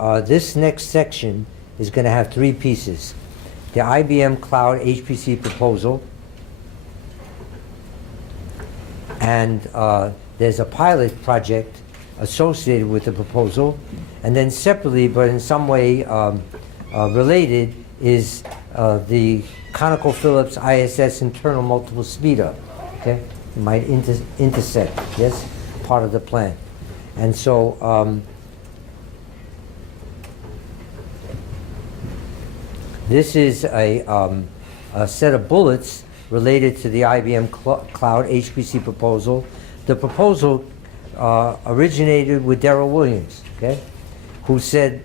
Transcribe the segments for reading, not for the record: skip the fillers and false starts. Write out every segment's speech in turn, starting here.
this next section is going to have three pieces. The IBM Cloud HPC proposal, and there's a pilot project associated with the proposal, and then separately, but in some way related, is the ConocoPhillips ISS internal multiple speedup. Okay, it might intersect. Yes, part of the plan, and so this is a set of bullets related to the IBM Cloud HPC proposal. The proposal originated with Darrell Williams, okay, who said,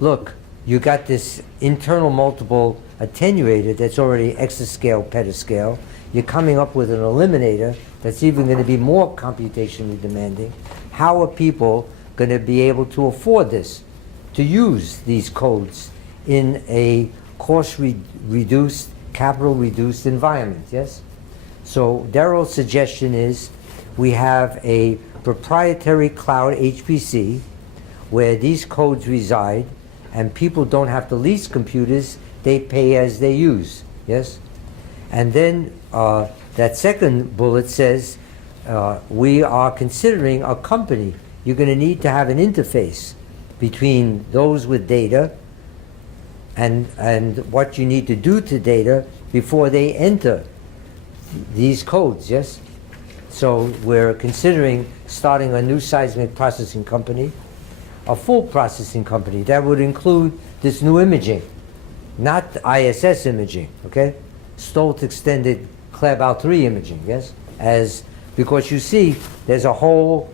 look, you got this internal multiple attenuator that's already exascale, petascale. You're coming up with an eliminator that's even going to be more computationally demanding. How are people going to be able to afford this, to use these codes in a cost-reduced, capital-reduced environment, yes? So Darrell's suggestion is we have a proprietary cloud HPC where these codes reside, and people don't have to lease computers, they pay as they use, yes? And then that second bullet says we are considering a company. You're going to need to have an interface between those with data and what you need to do to data before they enter these codes, yes? So we're considering starting a new seismic processing company, a full processing company that would include this new imaging, not ISS imaging, okay? Stolt extended Claerbout 3 imaging, yes? Because you see, there's the whole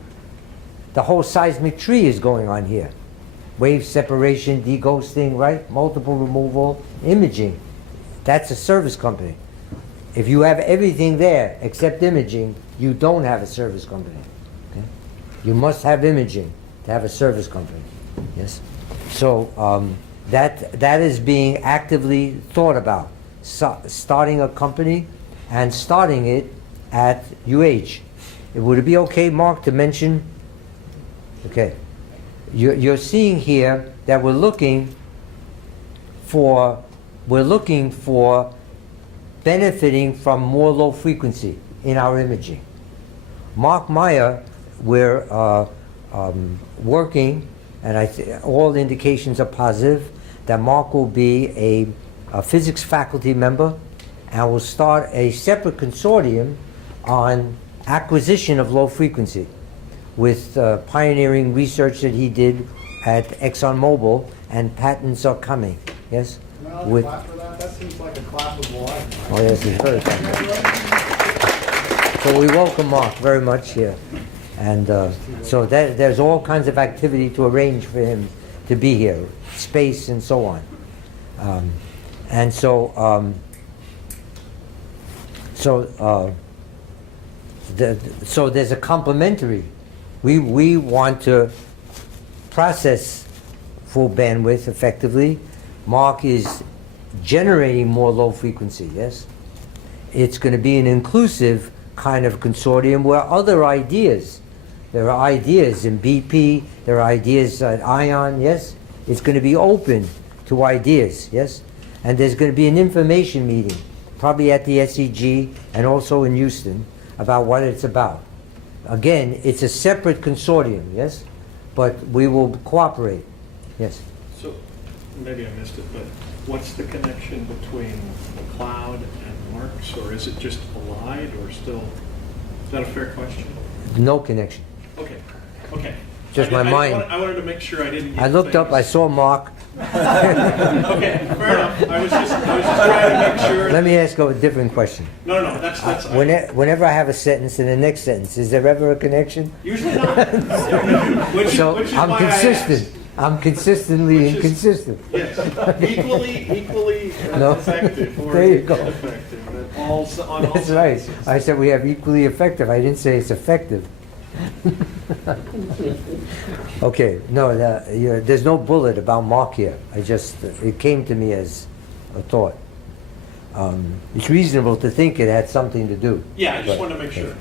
seismic tree is going on here. Wave separation, deghosting, right? Multiple removal, imaging. That's a service company. If you have everything there except imaging, you don't have a service company. Okay? You must have imaging to have a service company. Yes. So that is being actively thought about. Starting a company and starting it at UH. Would it be okay, Mark, to mention? Okay. You're seeing here that we're looking for benefiting from more low frequency in our imaging. Mark Meyer, we're working, and all indications are positive, that Mark will be a physics faculty member and will start a separate consortium on acquisition of low frequency with pioneering research that he did at ExxonMobil, and patents are coming. Yes? With clap for that? That seems like a clap of life. Oh yes, it's very fun. So we welcome Mark very much here. And so there's all kinds of activity to arrange for him to be here, space and so on. And so there's a complementary. We want to process full bandwidth effectively. Mark is generating more low frequency, yes? It's going to be an inclusive kind of consortium where other ideas, there are ideas in BP, there are ideas at ION, yes? It's going to be open to ideas, yes? And there's going to be an information meeting, probably at the SEG and also in Houston, about what it's about. Again, it's a separate consortium, yes? But we will cooperate, yes? So, maybe I missed it, but what's the connection between the cloud and Marx, or is it just allied, or still? Is that a fair question? No connection. Okay. Okay. Just my mind. I wanted to make sure I didn't. I looked up. I saw Mark. Okay, fair enough. I was just trying to make sure. Let me ask a different question. No, that's. Whenever I have a sentence in the next sentence, is there ever a connection? Usually not. which is I'm why consistent. I'm consistently inconsistent. Yes, equally effective. Or there you go. Effective. On That's right. I said we have equally effective. I didn't say it's effective. Okay, no, there's no bullet about Mark here. It came to me as a thought. It's reasonable to think it had something to do. Yeah, I just wanted to make sure.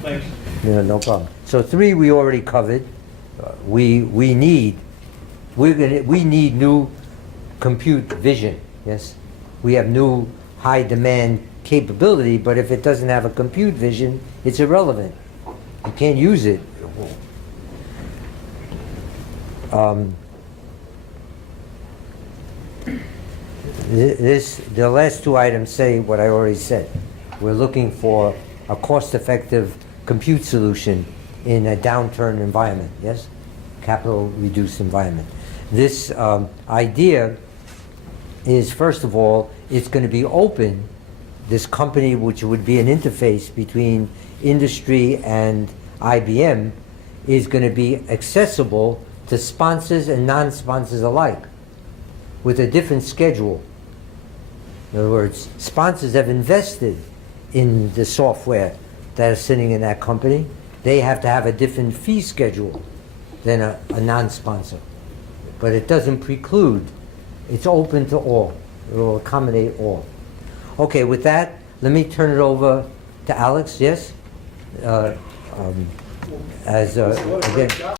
Thanks. No problem. So 3 we already covered. We need we need new compute vision, yes? We have new high demand capability, but if it doesn't have a compute vision, it's irrelevant. You can't use it. The last two items say what I already said. We're looking for a cost-effective compute solution in a downturn environment, yes? Capital-reduced environment. This idea is, first of all, it's going to be open. This company, which would be an interface between industry and IBM, is going to be accessible to sponsors and non-sponsors alike, with a different schedule. In other words, sponsors have invested in the software that is sitting in that company. They have to have a different fee schedule than a non-sponsor. But it doesn't preclude. It's open to all. It will accommodate all. Okay, with that, let me turn it over to Alex, yes? What a Again, great job.